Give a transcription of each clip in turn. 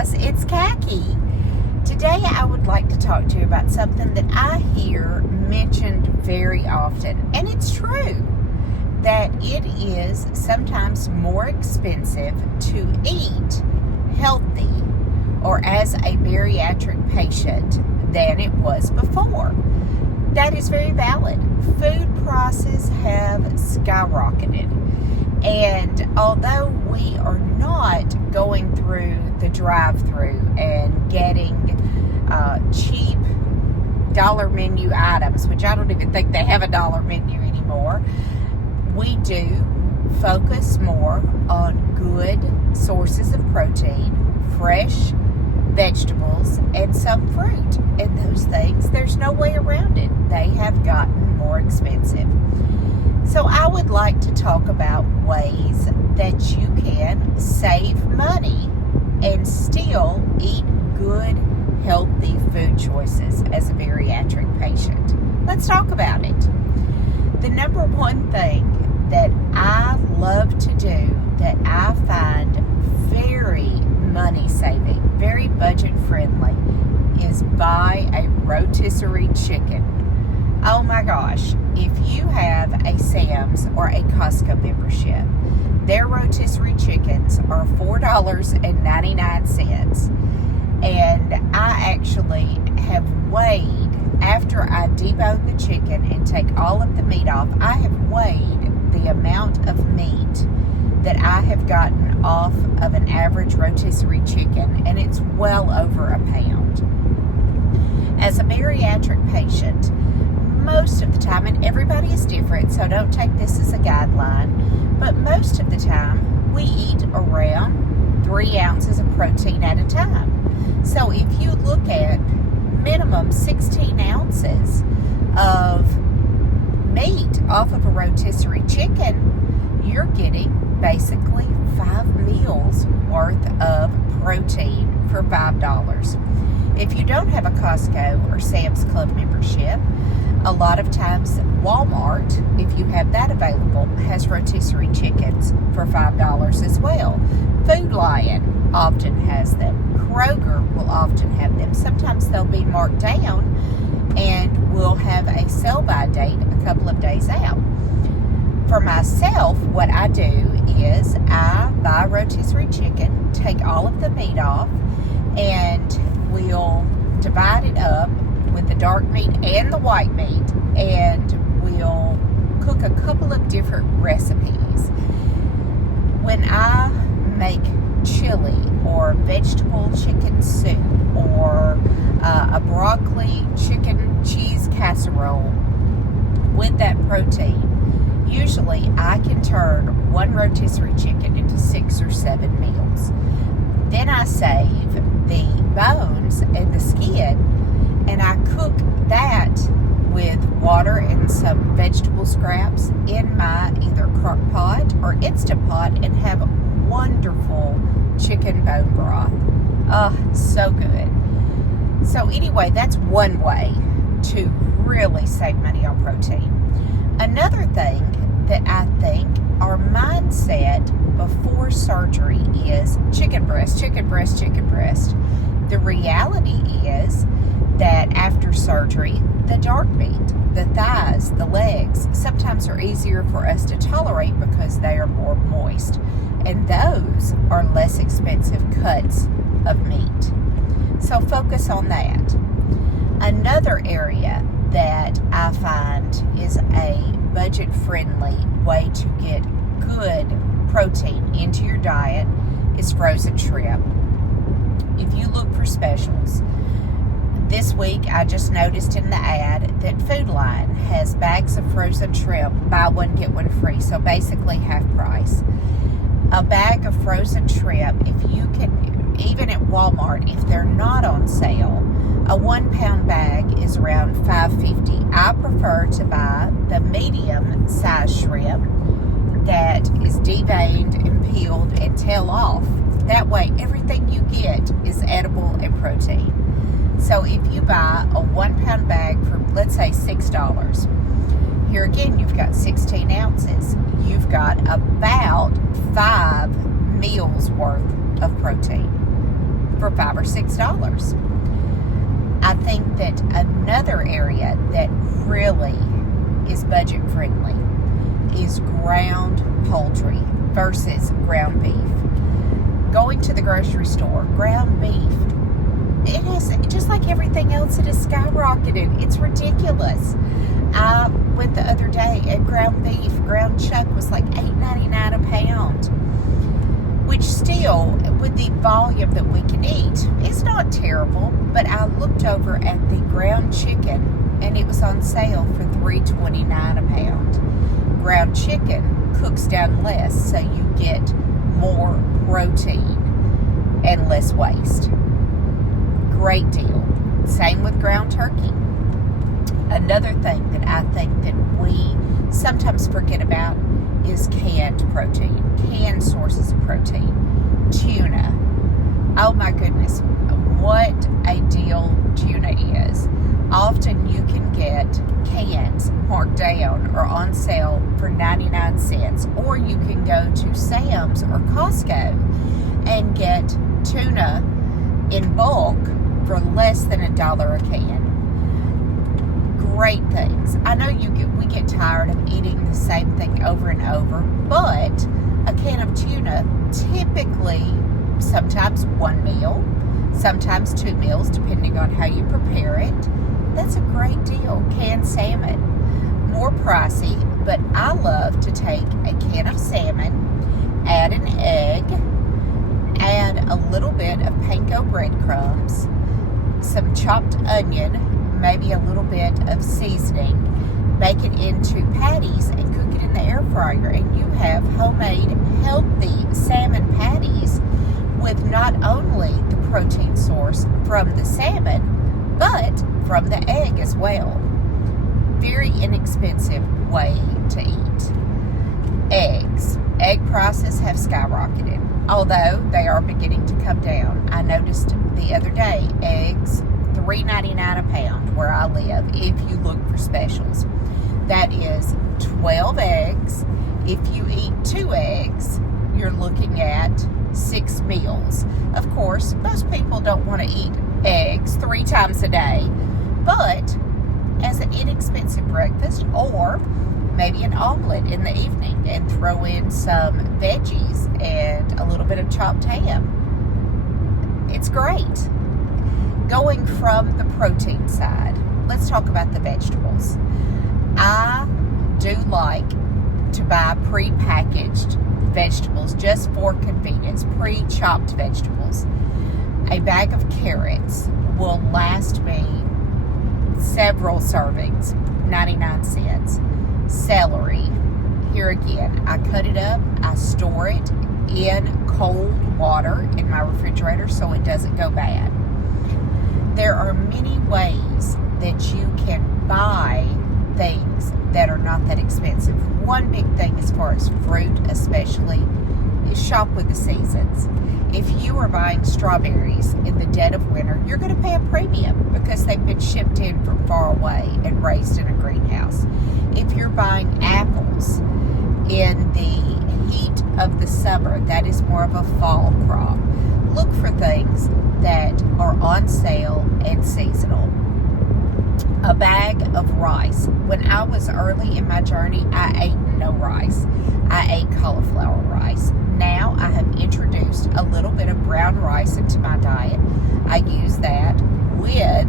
guys, it's Khaki. Today I would like to talk to you about something that I hear mentioned very often, and it's true, that it is sometimes more expensive to eat healthy or as a bariatric patient than it was before. That is very valid. Food prices have skyrocketed. And although we are not going through the drive-thru and getting cheap dollar menu items, which I don't even think they have a dollar menu anymore, we do focus more on good sources of protein, fresh vegetables, and some fruit. And those things, there's no way around it. They have gotten more expensive. So I would like to talk about ways that you can save money and still eat good, healthy food choices as a bariatric patient. Let's talk about it. The number one thing that I love to do that I find very money saving, very budget friendly, is buy a rotisserie chicken. Oh my gosh, if you have a Sam's or a Costco membership, their rotisserie chickens are $4.99. And I actually have weighed, after I debone the chicken and take all of the meat off, I have weighed the amount of meat that I have gotten off of an average rotisserie chicken, and it's well over a pound. As a bariatric patient, most of the time, and everybody is different, so don't take this as a guideline, but most of the time we eat around 3 ounces of protein at a time. So if you look at minimum 16 ounces of meat off of a rotisserie chicken, you're getting basically 5 meals worth of protein for $5. If you don't have a Costco or Sam's Club membership, a lot of times Walmart, if you have that available, has rotisserie chickens for $5 as well. Food Lion often has them. Kroger will often have them. Sometimes they'll be marked down and will have a sell-by date a couple of days out. For myself, what I do is I buy rotisserie chicken, take all of the meat off, and we'll divide it up with the dark meat and the white meat, and we'll cook a couple of different recipes. When I make chili or vegetable chicken soup or a broccoli chicken cheese casserole with that protein, usually I can turn one rotisserie chicken into 6 or 7 meals. Then I save the bones and the skin, and I cook that with water and some vegetable scraps in my either crock pot or Instant Pot, and have wonderful chicken bone broth. Oh, so good. So anyway, that's one way to really save money on protein. Another thing that I think our mindset before surgery is chicken breast, chicken breast, chicken breast. The reality is that after surgery, the dark meat, the thighs, the legs, sometimes are easier for us to tolerate because they are more moist. And those are less expensive cuts of meat. So focus on that. Another area that I find is a budget-friendly way to get good protein into your diet is frozen shrimp. If you look for specials, this week I just noticed in the ad that Food Lion has bags of frozen shrimp, buy one, get one free, so basically half price. A bag of frozen shrimp, if you can, even at Walmart, if they're not on sale, a 1 pound bag is around $5.50. I prefer to buy the medium size shrimp that is deveined and peeled and tail off. That way everything you get is edible and protein. So if you buy a 1 pound bag for, let's say, $6, here again you've got 16 ounces. You've got about 5 meals worth of protein. for $5 or $6. I think that another area that really is budget friendly is ground poultry versus ground beef. Going to the grocery store, ground beef, it is just like everything else, it is skyrocketed. It's ridiculous. I went the other day and ground beef, ground chuck was like $8.99 a pound, which still, with the volume that we can eat, is not terrible. But I looked over at the ground chicken and it was on sale for $3.29 a pound. Ground chicken cooks down less, so you get more protein and less waste. Great deal. Same with ground turkey. Another thing that I think that we sometimes forget about is canned protein, canned sources of protein. Tuna. Oh my goodness, what a deal tuna is. Often you can get cans marked down or on sale for 99 cents, or you can go to Sam's or Costco and get tuna in bulk for less than $1 a can. Great things. I know we get tired of eating the same thing over and over, but a can of tuna, typically sometimes one meal, sometimes 2 meals, depending on how you prepare it. That's a great deal. Canned salmon, more pricey, but I love to take a can of salmon, add an egg, add a little bit of panko breadcrumbs, some chopped onion, maybe a little bit of seasoning, make it into patties and cook it in the air fryer, and you have homemade healthy salmon patties with not only the protein source from the salmon, but from the egg as well. Very inexpensive way to eat. Eggs. Egg prices have skyrocketed, although they are beginning to come down. I noticed the other day, eggs $3.99 a pound where I live if you look for specials. That is 12 eggs. If you eat 2 eggs, you're looking at 6 meals. Of course, most people don't want to eat eggs 3 times a day, but as an inexpensive breakfast, or maybe an omelet in the evening and throw in some veggies and a little bit of chopped ham. It's great. Going from the protein side, let's talk about the vegetables. I do like to buy pre-packaged vegetables just for convenience, pre-chopped vegetables. A bag of carrots will last me several servings, 99 cents. Celery, here again, I cut it up, I store it in cold water in my refrigerator so it doesn't go bad. There are many ways that you can buy things that are not that expensive. One big thing as far as fruit especially is shop with the seasons. If you are buying strawberries in the dead of winter, you're going to pay a premium because they've been shipped in from far away and raised in a greenhouse. If you're buying apples in the heat of the summer, that is more of a fall crop. Look for things that are on sale and seasonal. A bag of rice. When I was early in my journey, I ate no rice. I ate cauliflower rice. Now I have introduced a little bit of brown rice into my diet. I use that with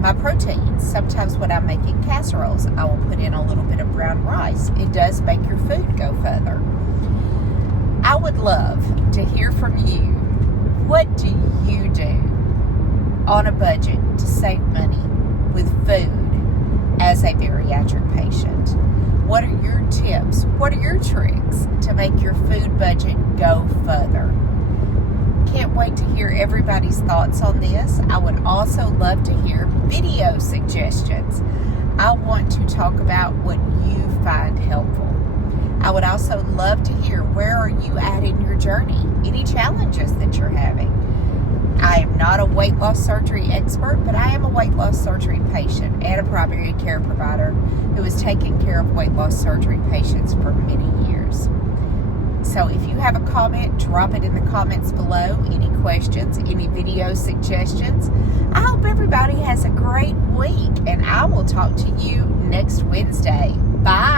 my proteins. Sometimes when I'm making casseroles, I will put in a little bit of brown rice. It does make your food go further. I would love to hear from you. What do you do on a budget to save money with food as a bariatric patient? What are your tips? What are your tricks to make your food budget go further? Can't wait to hear everybody's thoughts on this. I would also love to hear video suggestions. I want to talk about what you find helpful. I would also love to hear, where are you at in your journey? Any challenges that you're having? I am not a weight loss surgery expert, but I am a weight loss surgery patient and a primary care provider who has taken care of weight loss surgery patients for many years. So So if you have a comment, drop it in the comments below. Any questions, any video suggestions. I hope everybody has a great week, and I will talk to you next Wednesday. Bye.